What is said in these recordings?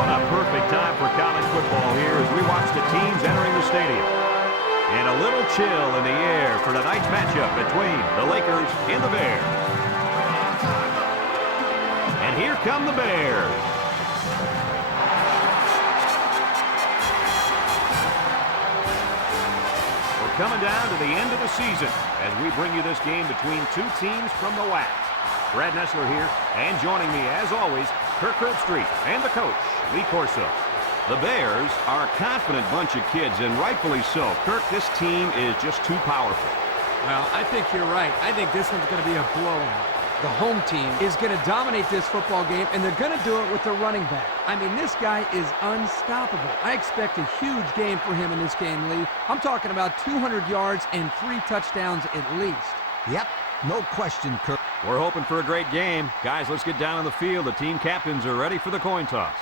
A perfect time for college football here as we watch the teams entering the stadium. And a little chill in the air for tonight's matchup between the Lakers and the Bears. And here come the Bears. We're coming down to the end of the season as we bring you this game between two teams from the WAC. Brad Nessler here, and joining me as always, Kirk Herbstreit and the coach, Lee Corso. The Bears are a confident bunch of kids, and rightfully so. Kirk, this team is just too powerful. Well, I think you're right. I think this one's going to be a blowout. The home team is going to dominate this football game, and they're going to do it with the running back. I mean, this guy is unstoppable. I expect a huge game for him in this game, Lee. I'm talking about 200 yards and 3 touchdowns at least. Yep, no question, Kirk. We're hoping for a great game. Guys, let's get down on the field. The team captains are ready for the coin toss.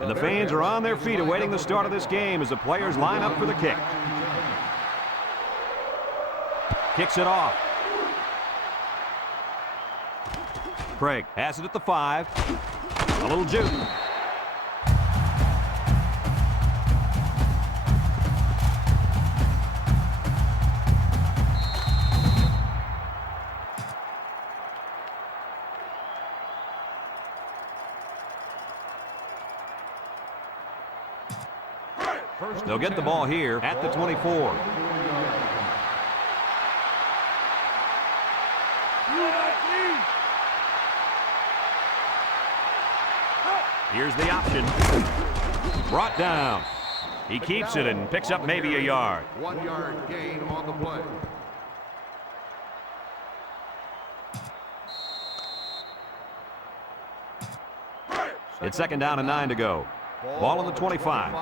And the fans are on their feet awaiting the start of this game as the players line up for the kick. Kicks it off. Craig has it at the 5. A little juke. They'll get the ball here at the 24. Here's the option. Brought down. He keeps it and picks up maybe a yard. 1 yard gain on the play. It's 2nd down and 9 to go. Ball on the 25.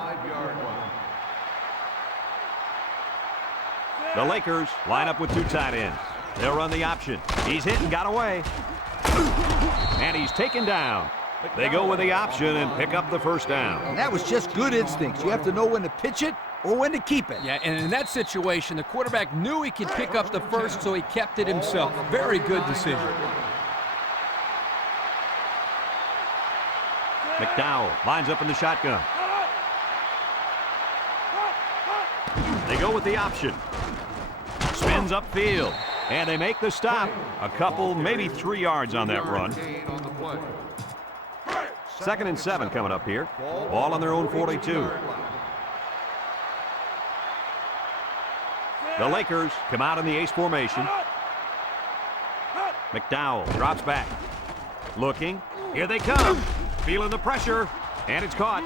The Lakers line up with 2 tight ends. They'll run the option. He's hit and got away. And he's taken down. They go with the option and pick up the 1st down. And that was just good instincts. You have to know when to pitch it or when to keep it. Yeah, and in that situation, the quarterback knew he could pick up the 1st, so he kept it himself. Very good decision. McDowell lines up in the shotgun. They go with the option. Spins upfield. And they make the stop. A couple, maybe 3 yards on that run. 2nd and 7 coming up here. Ball on their own 42. The Lakers come out in the ace formation. McDowell drops back. Looking. Here they come. Feeling the pressure. And it's caught.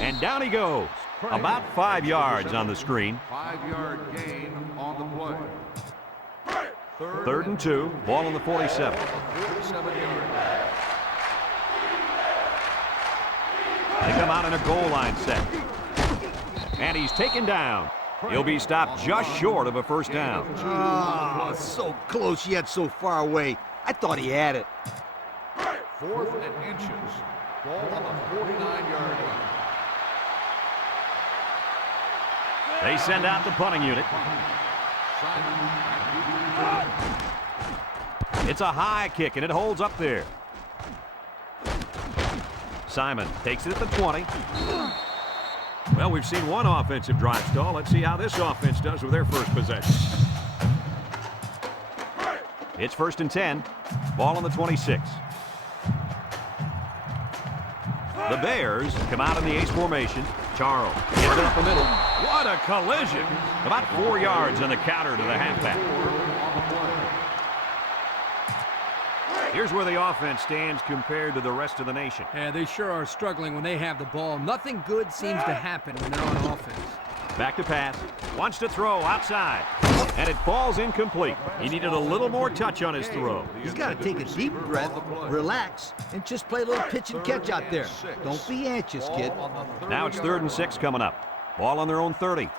And down he goes. About 5 yards on the screen. 5-yard gain on the play. 3rd and 2. Ball on the 47. 47-yard. They come out in a goal line set. And he's taken down. He'll be stopped just short of a 1st down. Oh, so close yet so far away. I thought he had it. 4th and inches. Ball on the 49-yard line. They send out the punting unit. It's a high kick, and it holds up there. Simon takes it at the 20. Well, we've seen one offensive drive stall. Let's see how this offense does with their first possession. It's 1st and 10. Ball on the 26. The Bears come out in the ace formation. Charles gets it up the middle. What a collision. About 4 yards on the counter to the halfback. Here's where the offense stands compared to the rest of the nation. Yeah, they sure are struggling when they have the ball. Nothing good seems to happen when they're on offense. Back to pass. Wants to throw outside. And it falls incomplete. He needed a little more touch on his throw. He's got to take a deep breath, relax, and just play a little pitch and catch out there. Don't be anxious, kid. Now it's 3rd and 6 coming up. Ball on their own 30.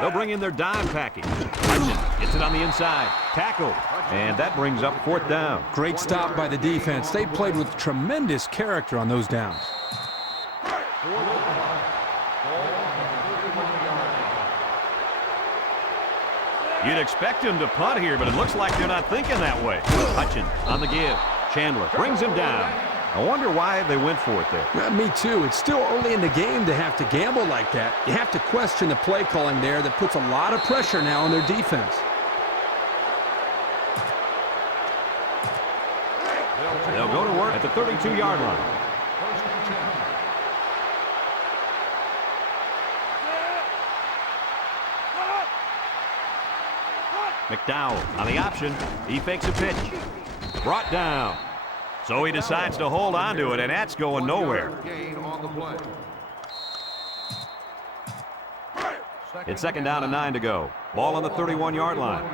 They'll bring in their dime package. Hutchins gets it on the inside. Tackle. And that brings up 4th down. Great stop by the defense. They played with tremendous character on those downs. You'd expect him to punt here, but it looks like they're not thinking that way. Hutchins on the give. Chandler brings him down. I wonder why they went for it there. Me too. It's still early in the game to have to gamble like that. You have to question the play calling there that puts a lot of pressure now on their defense. They'll go to work at the 32-yard line. McDowell on the option. He fakes a pitch. Brought down. So he decides to hold on to it, and that's going nowhere. It's 2nd down and 9 to go. Ball on the 31-yard line.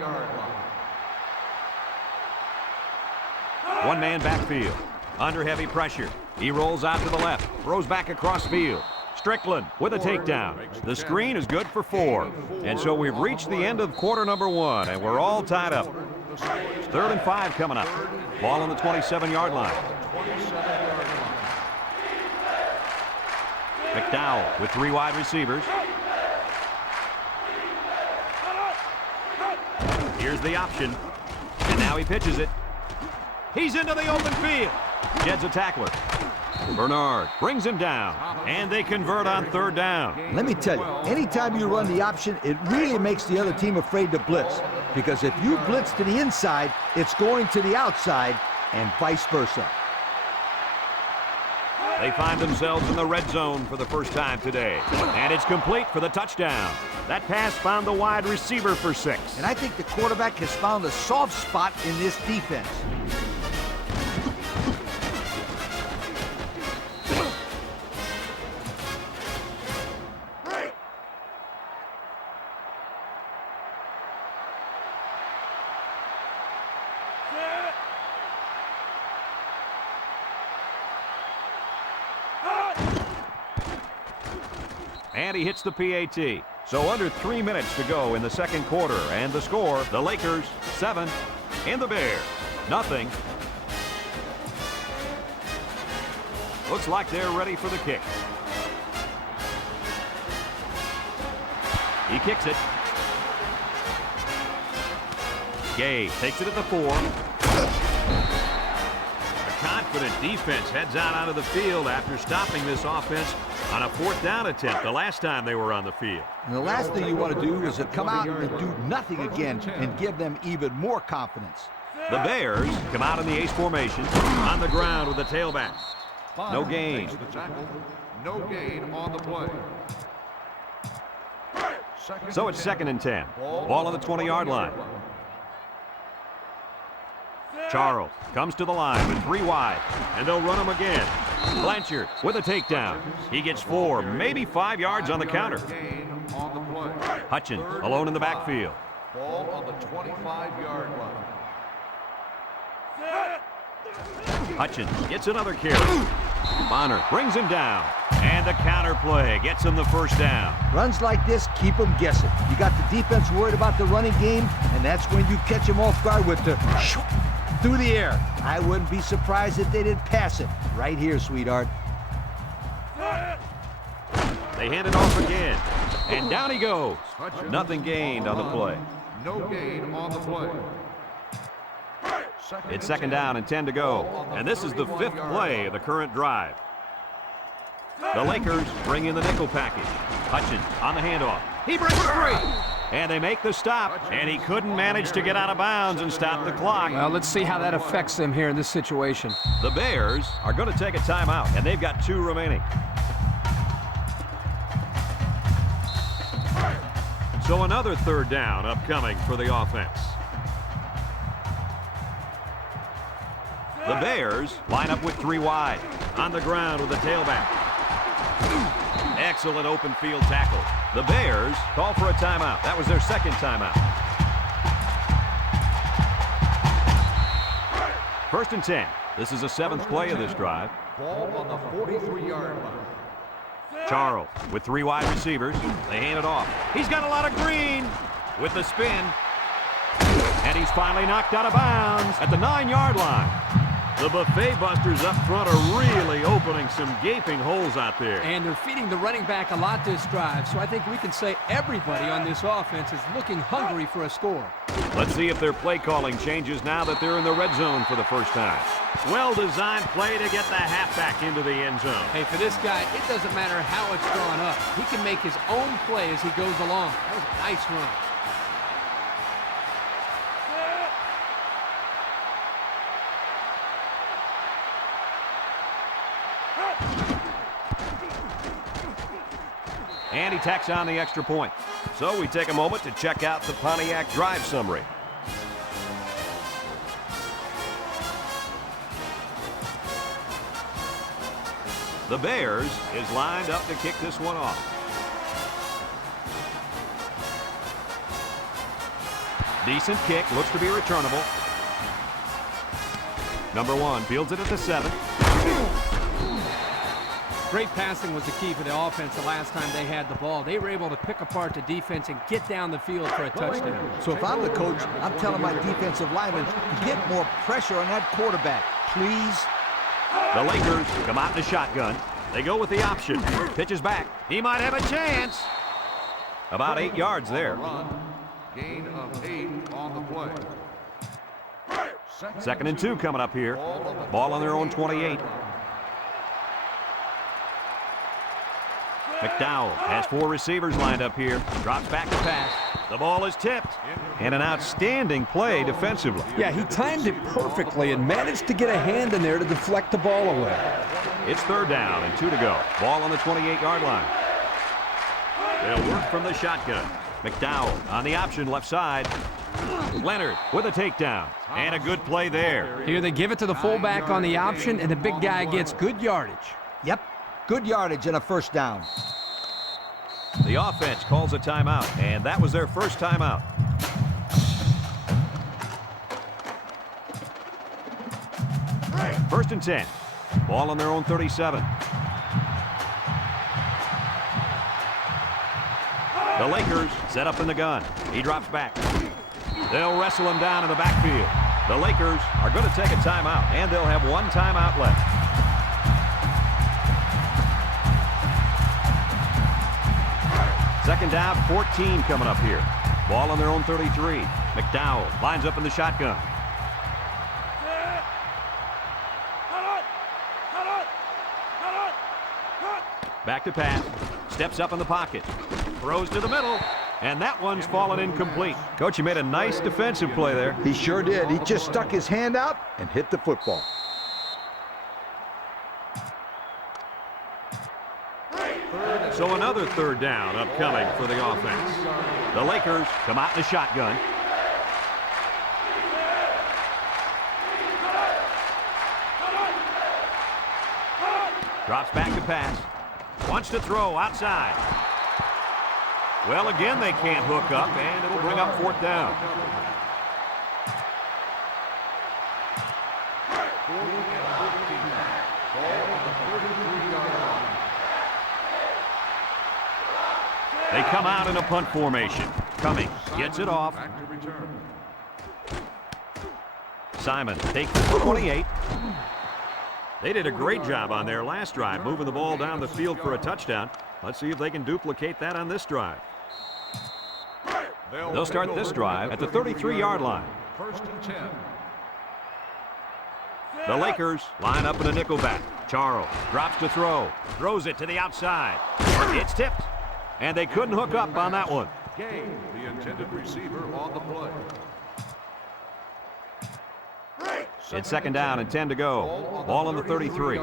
One-man backfield. Under heavy pressure. He rolls out to the left. Throws back across field. Strickland with a takedown. The screen is good for 4. And so we've reached the end of quarter number 1, and we're all tied up. 3rd and 5 coming up. Ball on the 27-yard line. McDowell with 3 wide receivers. Here's the option. And now he pitches it. He's into the open field. Jed's a tackler. Bernard brings him down, and they convert on 3rd down. Let me tell you, anytime you run the option, it really makes the other team afraid to blitz. Because if you blitz to the inside, it's going to the outside, and vice versa. They find themselves in the red zone for the first time today, and it's complete for the touchdown. That pass found the wide receiver for 6. And I think the quarterback has found a soft spot in this defense. And he hits the PAT. So under 3 minutes to go in the 2nd quarter. And the score, the Lakers 7 and the Bears nothing. Looks like they're ready for the kick. He kicks it. Gay takes it at the 4. A confident defense heads out onto the field after stopping this offense on a 4th down attempt the last time they were on the field. And the last thing you want to do is to come out and do nothing again and give them even more confidence. The Bears come out in the ace formation on the ground with the tailback. No gain. No gain on the play. So it's 2nd and 10. Ball on the 20-yard line. Charles comes to the line with 3 wide, and they'll run him again. Blanchard with a takedown. He gets 4, maybe 5 yards on the counter. Hutchins alone in the backfield. Ball on the 25-yard line. Hutchins gets another carry. Bonner brings him down, and the counter play gets him the 1st down. Runs like this, keep them guessing. You got the defense worried about the running game, and that's when you catch them off guard with the through the air. I wouldn't be surprised if they didn't pass it. Right here, sweetheart. They hand it off again, and down he goes. Nothing gained on the play. No gain on the play. It's 2nd down and 10 to go, and this is the 5th play of the current drive. The Lakers bring in the nickel package. Hutchins on the handoff. He breaks free, and they make the stop, and he couldn't manage to get out of bounds and stop the clock. Well, let's see how that affects them here in this situation. The Bears are going to take a timeout, and they've got 2 remaining. So another 3rd down upcoming for the offense. The Bears line up with 3 wide. On the ground with the tailback. Excellent open field tackle. The Bears call for a timeout. That was their 2nd timeout. 1st and 10. This is the 7th play of this drive. Ball on the 43-yard line. Charles with 3 wide receivers. They hand it off. He's got a lot of green with the spin. And he's finally knocked out of bounds at the 9-yard line. The Buffet Busters up front are really opening some gaping holes out there. And they're feeding the running back a lot this drive, so I think we can say everybody on this offense is looking hungry for a score. Let's see if their play calling changes now that they're in the red zone for the first time. Well-designed play to get the halfback into the end zone. Hey, for this guy, it doesn't matter how it's drawn up. He can make his own play as he goes along. That was a nice run. And he tacks on the extra point. So we take a moment to check out the Pontiac drive summary. The Bears is lined up to kick this one off. Decent kick, looks to be returnable. Number 1 fields it at the 7. Great passing was the key for the offense the last time they had the ball. They were able to pick apart the defense and get down the field for a touchdown. So if I'm the coach, I'm telling my defensive linemen to get more pressure on that quarterback, please. The Lakers come out in the shotgun. They go with the option. Pitches back. He might have a chance. About 8 yards there. Gain of 8 on the play. 2nd and 2 coming up here. Ball on their own 28. McDowell has 4 receivers lined up here. Drops back to pass. The ball is tipped. And an outstanding play defensively. Yeah, he timed it perfectly and managed to get a hand in there to deflect the ball away. It's 3rd down and 2 to go. Ball on the 28-yard line. They'll work from the shotgun. McDowell on the option left side. Leonard with a takedown. And a good play there. Here they give it to the fullback on the option, and the big guy gets good yardage. Yep, good yardage and a first down. The offense calls a timeout, and that was their first timeout. First and 10. Ball on their own 37. The Lakers set up in the gun. He drops back. They'll wrestle him down in the backfield. The Lakers are going to take a timeout, and they'll have 1 timeout left. Second down, 14 coming up here. Ball on their own 33. McDowell lines up in the shotgun. Back to pass. Steps up in the pocket. Throws to the middle. And that one's fallen incomplete. Coach, you made a nice defensive play there. He sure did. He just stuck his hand out and hit the football. So another 3rd down upcoming for the offense. The Lakers come out in the shotgun. Drops back to pass. Wants to throw outside. Well, again, they can't hook up, and it'll bring up 4th down. They come out in a punt formation. Cummings gets it off. Simon takes the 28. They did a great job on their last drive, moving the ball down the field for a touchdown. Let's see if they can duplicate that on this drive. They'll start this drive at the 33-yard line. 1st and 10. The Lakers line up in a nickel back. Charles drops to throw. Throws it to the outside. It's tipped. And they couldn't hook up on that one. Gay, the intended receiver on the play. It's 2nd down and 10 to go. Ball on the 33.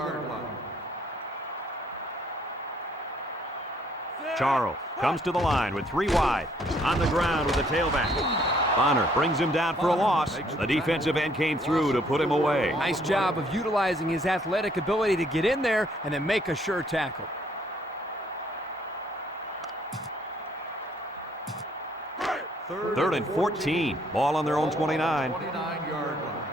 Charles comes to the line with 3 wide. On the ground with the tailback. Bonner brings him down for a loss. The defensive end came through to put him away. Nice job of utilizing his athletic ability to get in there and then make a sure tackle. 3rd and 14. Ball on their own 29. 29-yard line.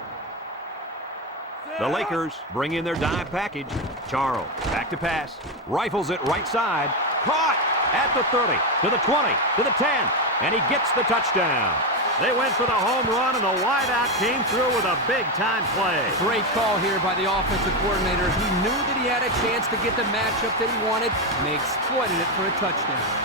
The Lakers bring in their dime package. Charles, back to pass. Rifles it right side. Caught at the 30, to the 20, to the 10, and he gets the touchdown. They went for the home run, and the wideout came through with a big-time play. Great call here by the offensive coordinator. He knew that he had a chance to get the matchup that he wanted, and they exploited it for a touchdown.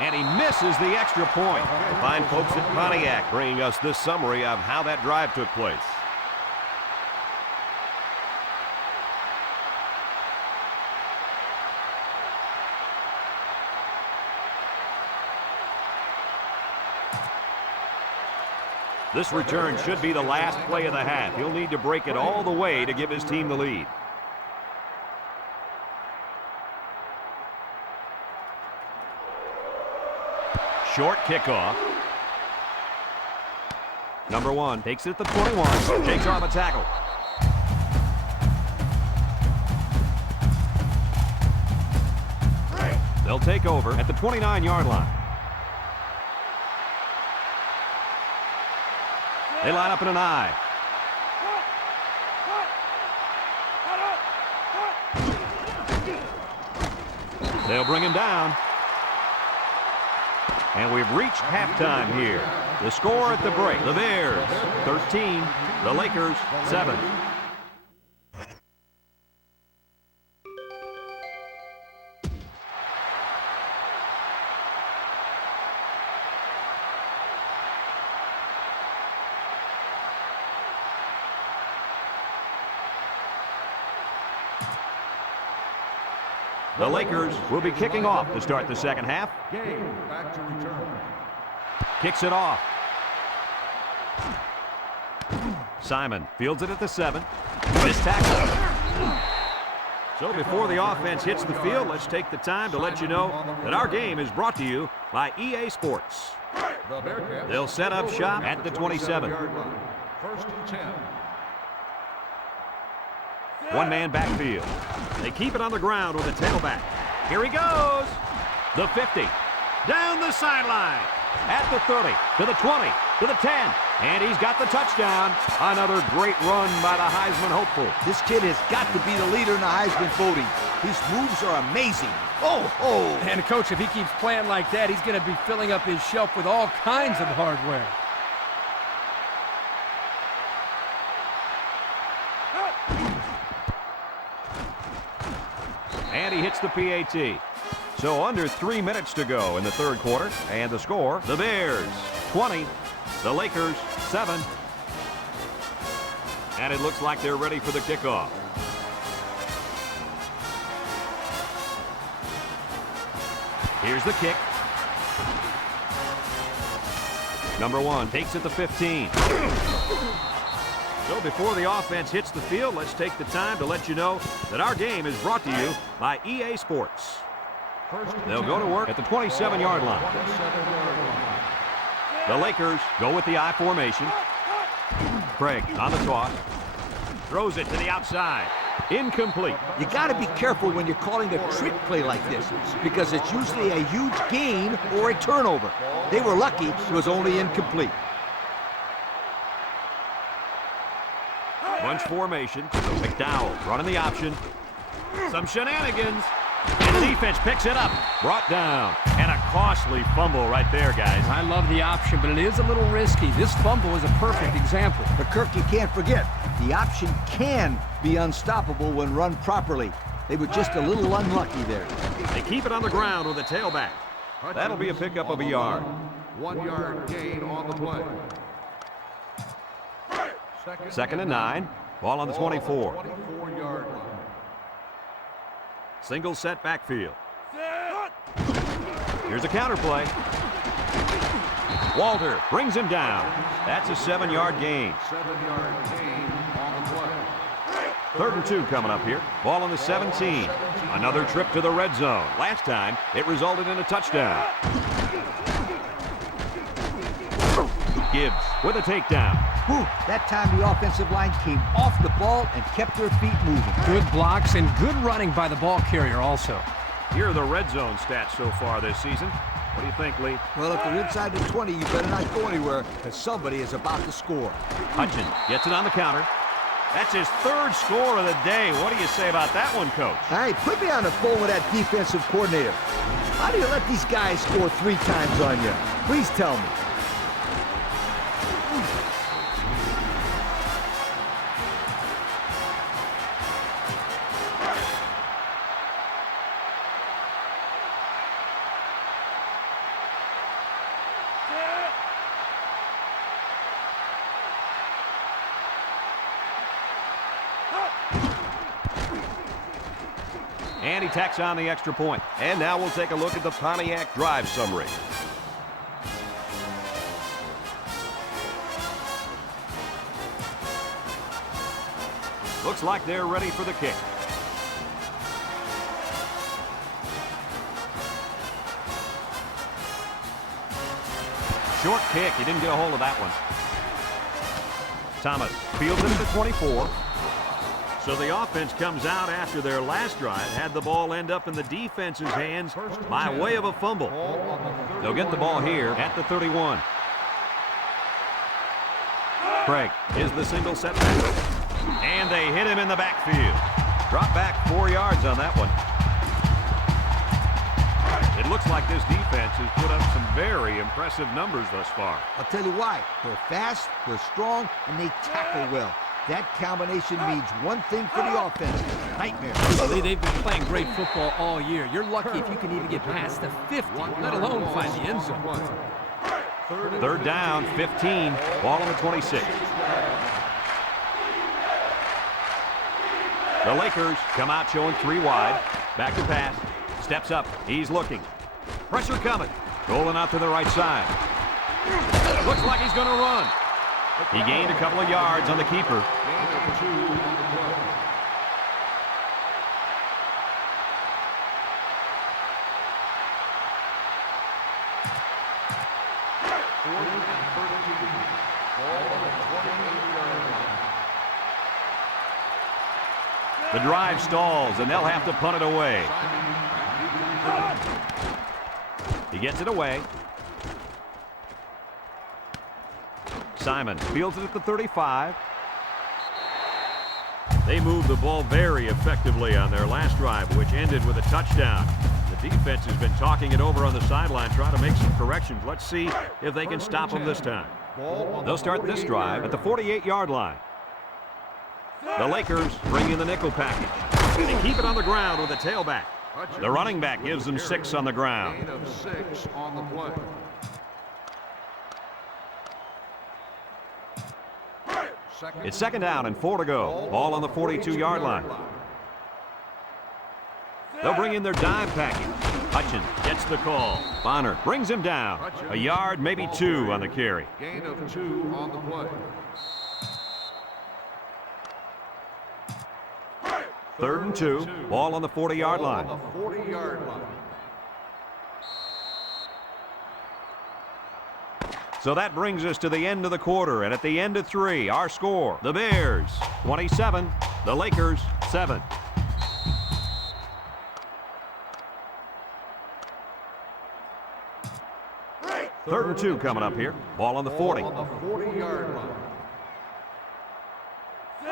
And he misses the extra point. The fine folks at Pontiac bringing us this summary of how that drive took place. This return should be the last play of the half. He'll need to break it all the way to give his team the lead. Short kickoff. Number 1 takes it at the 21. Shakes off a tackle. They'll take over at the 29-yard line. They line up in an I. They'll bring him down. And we've reached halftime here. The score at the break, the Bears 13, the Lakers 7. The Lakers will be kicking off to start the second half. Game back to return. Kicks it off. Simon fields it at the 7. Missed tackle. So before the offense hits the field, let's take the time to let you know that our game is brought to you by EA Sports. They'll set up shop at the 27. First and 10. One-man backfield. They keep it on the ground with the tailback. Here he goes. The 50. Down the sideline. At the 30. To the 20. To the 10. And he's got the touchdown. Another great run by the Heisman hopeful. This kid has got to be the leader in the Heisman voting. His moves are amazing. Oh. And, Coach, if he keeps playing like that, he's going to be filling up his shelf with all kinds of hardware. And he hits the PAT. So under 3 minutes to go in the third quarter. And the score, the Bears 20, the Lakers 7. And it looks like they're ready for the kickoff. Here's the kick. Number 1 takes it to 15. So before the offense hits the field, let's take the time to let you know that our game is brought to you by EA Sports. They'll go to work at the 27-yard line. The Lakers go with the I formation. Craig on the toss. Throws it to the outside. Incomplete. You got to be careful when you're calling a trick play like this because it's usually a huge gain or a turnover. They were lucky it was only incomplete. Bunch formation. McDowell running the option. Some shenanigans. And the defense picks it up. Brought down. And a costly fumble right there, guys. I love the option, but it is a little risky. This fumble is a perfect example. But, Kirk, you can't forget, the option can be unstoppable when run properly. They were just a little unlucky there. They keep it on the ground with a tailback. That'll be a pickup of a yard. 1 yard gain on the play. Second and 9. Ball on the 24. 24-yard line. Single set backfield. Here's a counter play. Walter brings him down. That's a 7-yard gain. 7-yard gain on the play. 3rd and 2 coming up here. Ball on the 17. Another trip to the red zone. Last time, it resulted in a touchdown. Gibbs with a takedown. Whew, that time the offensive line came off the ball and kept their feet moving. Good blocks and good running by the ball carrier also. Here are the red zone stats so far this season. What do you think, Lee? Well, if they're inside the 20, you better not go anywhere, because somebody is about to score. Hutchins gets it on the counter. That's his third score of the day. What do you say about that one, Coach? Hey, put me on the phone with that defensive coordinator. How do you let these guys score 3 times on you? Please tell me. And he tacks on the extra point. And now we'll take a look at the Pontiac drive summary. Looks like they're ready for the kick. Short kick. He didn't get a hold of that one. Thomas fields it at the 24. So the offense comes out after their last drive, had the ball end up in the defense's hands by way of a fumble. They'll get the ball here at the 31. Craig is the single setback. And they hit him in the backfield. Drop back 4 yards on that one. It looks like this defense has put up some very impressive numbers thus far. I'll tell you why. They're fast, they're strong, and they tackle well. That combination means one thing for the offense: nightmare. They've been playing great football all year. You're lucky if you can even get past the 50, let alone find the end zone. Third down, 15, ball on the 26. The Lakers come out showing 3 wide. Back to pass. Steps up. He's looking. Pressure coming. Rolling out to the right side. Looks like he's going to run. He gained a couple of yards on the keeper. The drive stalls, and they'll have to punt it away. He gets it away. Simon fields it at the 35. They moved the ball very effectively on their last drive, which ended with a touchdown. The defense has been talking it over on the sideline, trying to make some corrections. Let's see if they can stop them this time. They'll start this drive at the 48-yard line. The Lakers bring in the nickel package. They keep it on the ground with a tailback. The running back gives them 6 on the ground. Gain of 6 on the play. It's second down and 4 to go. Ball on the 42-yard line. They'll bring in their dime package. Hutchins gets the call. Bonner brings him down. A yard, maybe 2 on the carry. Gain of 2 on the play. Third and 2. Ball on the 40-yard line. On the 40-yard line. So that brings us to the end of the quarter, and at the end of 3, our score: the Bears 27, the Lakers 7. Third and 2 coming up here. Ball on the 40. On the 40-yard line.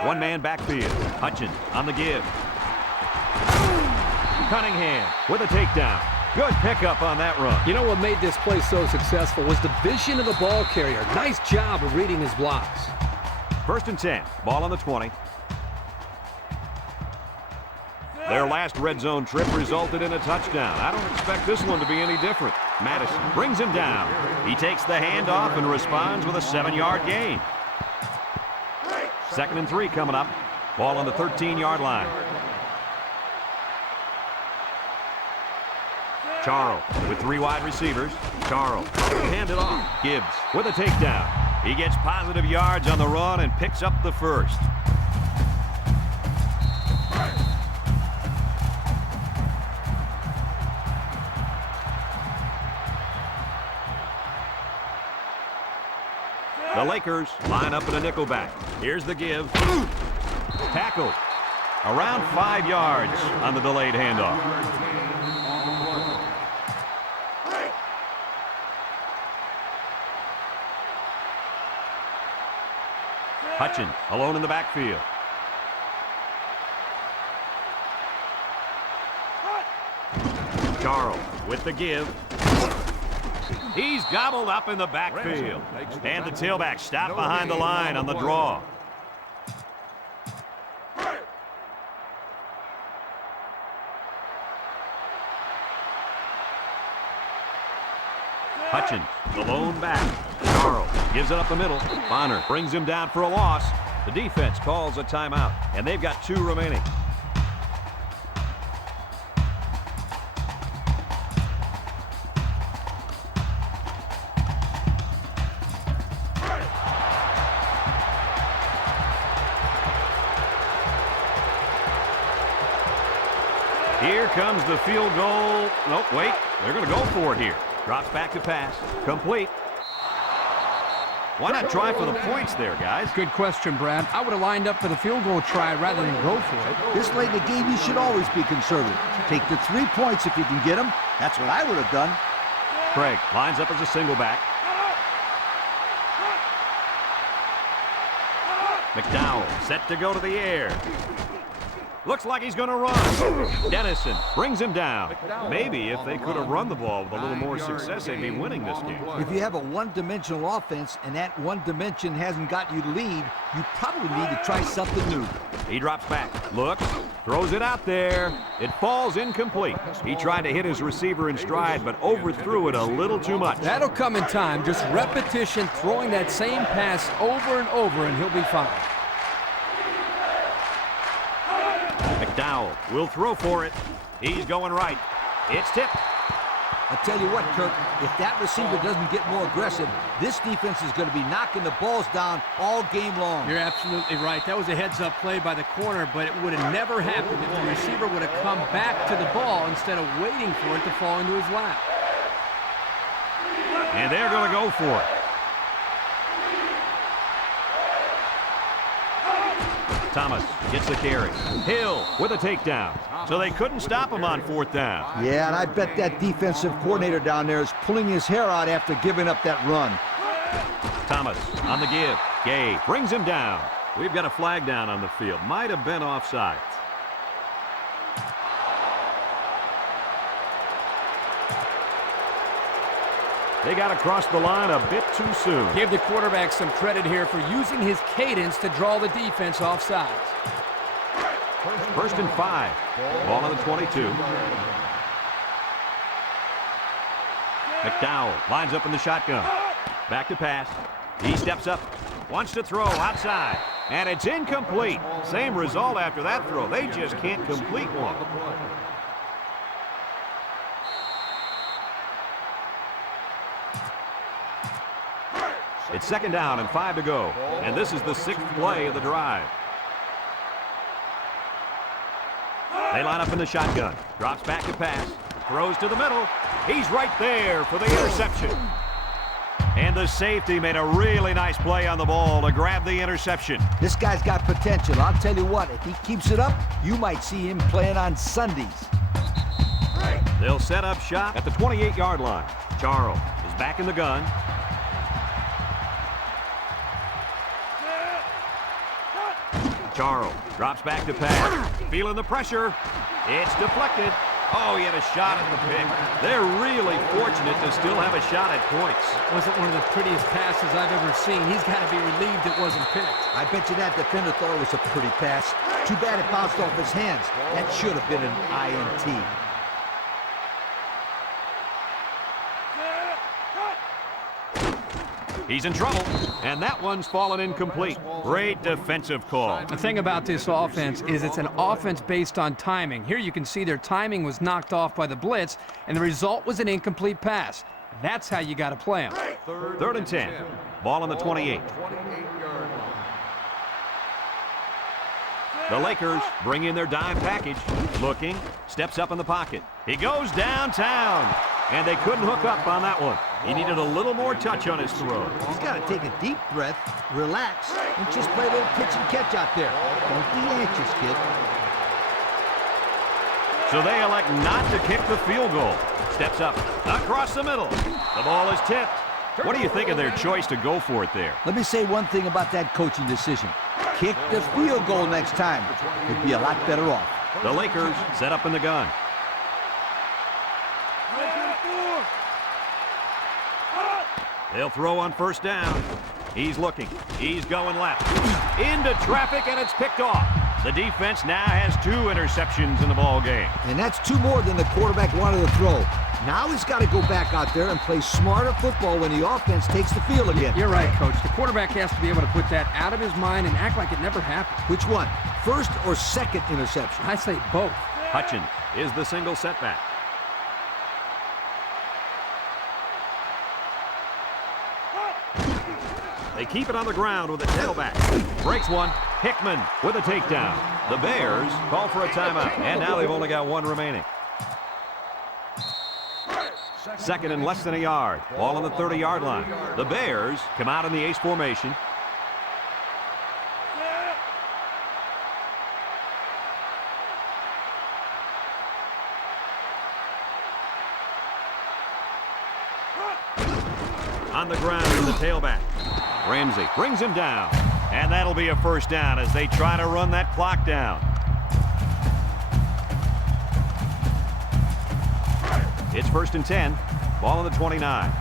One man backfield. Hutchins on the give. Cunningham with a takedown. Good pickup on that run. You know what made this play so successful was the vision of the ball carrier. Nice job of reading his blocks. First and 10. Ball on the 20. Their last red zone trip resulted in a touchdown. I don't expect this one to be any different. Madison brings him down. He takes the handoff and responds with a 7-yard gain. Second and 3 coming up. Ball on the 13-yard line. Charles with 3 wide receivers. Charles hand it off. Gibbs with a takedown. He gets positive yards on the run and picks up the first. The Lakers line up in a nickelback. Here's the give. Tackled. Around 5 yards on the delayed handoff. Hutchins alone in the backfield. Charles with the give. He's gobbled up in the backfield. And the tailback stopped behind the line on the draw. Hutchins, the lone back. Charles gives it up the middle. Bonner brings him down for a loss. The defense calls a timeout, and they've got 2 remaining. Here comes the field goal. Nope, wait. They're going to go for it here. Drops back to pass. Complete. Why not try for the points there, guys? Good question, Brad. I would have lined up for the field goal try rather than go for it. This late in the game, you should always be conservative. Take the 3 points if you can get them. That's what I would have done. Craig lines up as a single back. McDowell set to go to the air. Looks like he's going to run. Dennison brings him down. Maybe if they could have run the ball with a little more success, they'd be winning this game. If you have a one-dimensional offense and that one dimension hasn't got you to lead, you probably need to try something new. He drops back, looks, throws it out there. It falls incomplete. He tried to hit his receiver in stride, but overthrew it a little too much. That'll come in time. Just repetition, throwing that same pass over and over, and he'll be fine. McDowell will throw for it. He's going right. It's tipped. I'll tell you what, Kirk, if that receiver doesn't get more aggressive, this defense is going to be knocking the balls down all game long. You're absolutely right. That was a heads-up play by the corner, but it would have never happened if the receiver would have come back to the ball instead of waiting for it to fall into his lap. And they're going to go for it. Thomas gets the carry. Hill with a takedown. So they couldn't stop him on 4th down. Yeah, and I bet that defensive coordinator down there is pulling his hair out after giving up that run. Thomas on the give. Gay brings him down. We've got a flag down on the field. Might have been offside. They got across the line a bit too soon. Give the quarterback some credit here for using his cadence to draw the defense off sides. 1st and 5. Ball on the 22. McDowell lines up in the shotgun. Back to pass. He steps up. Wants to throw outside. And it's incomplete. Same result after that throw. They just can't complete one. It's 2nd down and 5 to go. And this is the 6th play of the drive. They line up in the shotgun. Drops back to pass. Throws to the middle. He's right there for the interception. And the safety made a really nice play on the ball to grab the interception. This guy's got potential. I'll tell you what, if he keeps it up, you might see him playing on Sundays. They'll set up shop at the 28-yard line. Charles is back in the gun. Charles drops back to pass. Feeling the pressure. It's deflected. Oh, he had a shot at the pick. They're really fortunate to still have a shot at points. Wasn't one of the prettiest passes I've ever seen. He's got to be relieved it wasn't picked. I bet you that defender thought it was a pretty pass. Too bad it bounced off his hands. That should have been an INT. He's in trouble, and that one's fallen incomplete. Great defensive call. The thing about this offense is it's an offense based on timing. Here you can see their timing was knocked off by the blitz, and the result was an incomplete pass. That's how you got to play them. 3rd and 10. Ball on the 28. The Lakers bring in their dime package. Looking, steps up in the pocket. He goes downtown. And they couldn't hook up on that one. He needed a little more touch on his throw. He's got to take a deep breath, relax, and just play a little pitch and catch out there. Don't be anxious, kid. So they elect not to kick the field goal. Steps up, across the middle. The ball is tipped. What do you think of their choice to go for it there? Let me say one thing about that coaching decision. Kick the field goal next time. You'd be a lot better off. The Lakers set up in the gun. They'll throw on first down. He's looking. He's going left. Into traffic, and it's picked off. The defense now has 2 interceptions in the ball game. And that's 2 more than the quarterback wanted to throw. Now he's got to go back out there and play smarter football when the offense takes the field again. You're right, Coach. The quarterback has to be able to put that out of his mind and act like it never happened. Which one? First or second interception? I say both. Hutchins is the single setback. They keep it on the ground with a tailback. Breaks one. Hickman with a takedown. The Bears call for a timeout, and now they've only got 1 remaining. Second and less than a yard. Ball on the 30-yard line. The Bears come out in the ace formation. On the ground with the tailback. Ramsey brings him down. And that'll be a first down as they try to run that clock down. It's 1st and 10. Ball on the 29.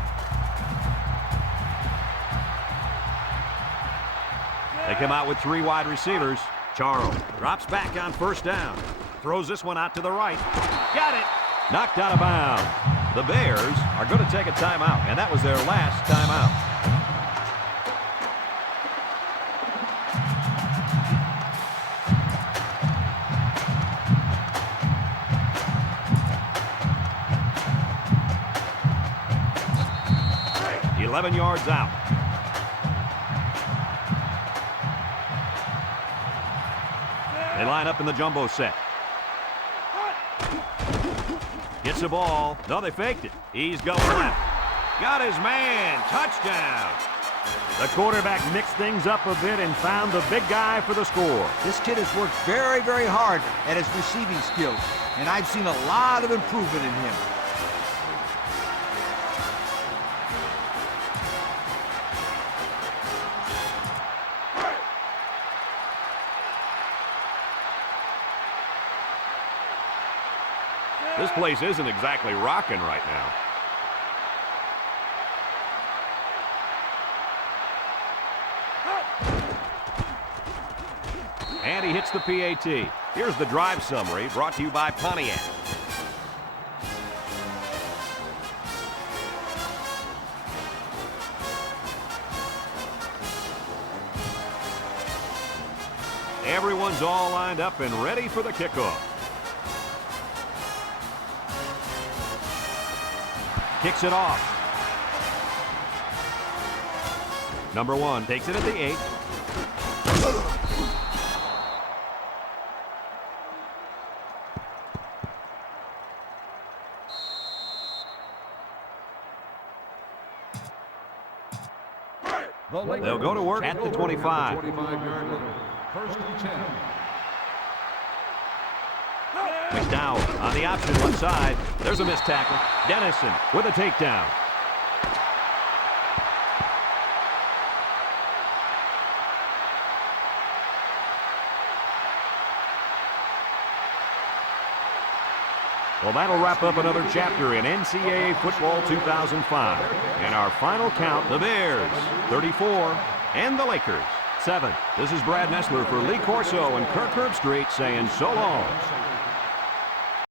They come out with 3 wide receivers. Charles drops back on first down. Throws this one out to the right. Got it. Knocked out of bounds. The Bears are going to take a timeout, and that was their last timeout. .11 yards out. They line up in the jumbo set. Gets the ball. No, they faked it. He's going left. Got his man. Touchdown. The quarterback mixed things up a bit and found the big guy for the score. This kid has worked very, very hard at his receiving skills, and I've seen a lot of improvement in him. This place isn't exactly rocking right now. And he hits the PAT. Here's the drive summary brought to you by Pontiac. Everyone's all lined up and ready for the kickoff. Kicks it off. Number 1 takes it at the 8. They'll go to work at the 25. 25-yard line. 1st and 10. McDowell on the option left side. There's a missed tackle. Dennison with a takedown. Well, that'll wrap up another chapter in NCAA Football 2005. And our final count, the Bears, 34, and the Lakers, 7. This is Brad Nessler for Lee Corso and Kirk Herbstreit saying so long.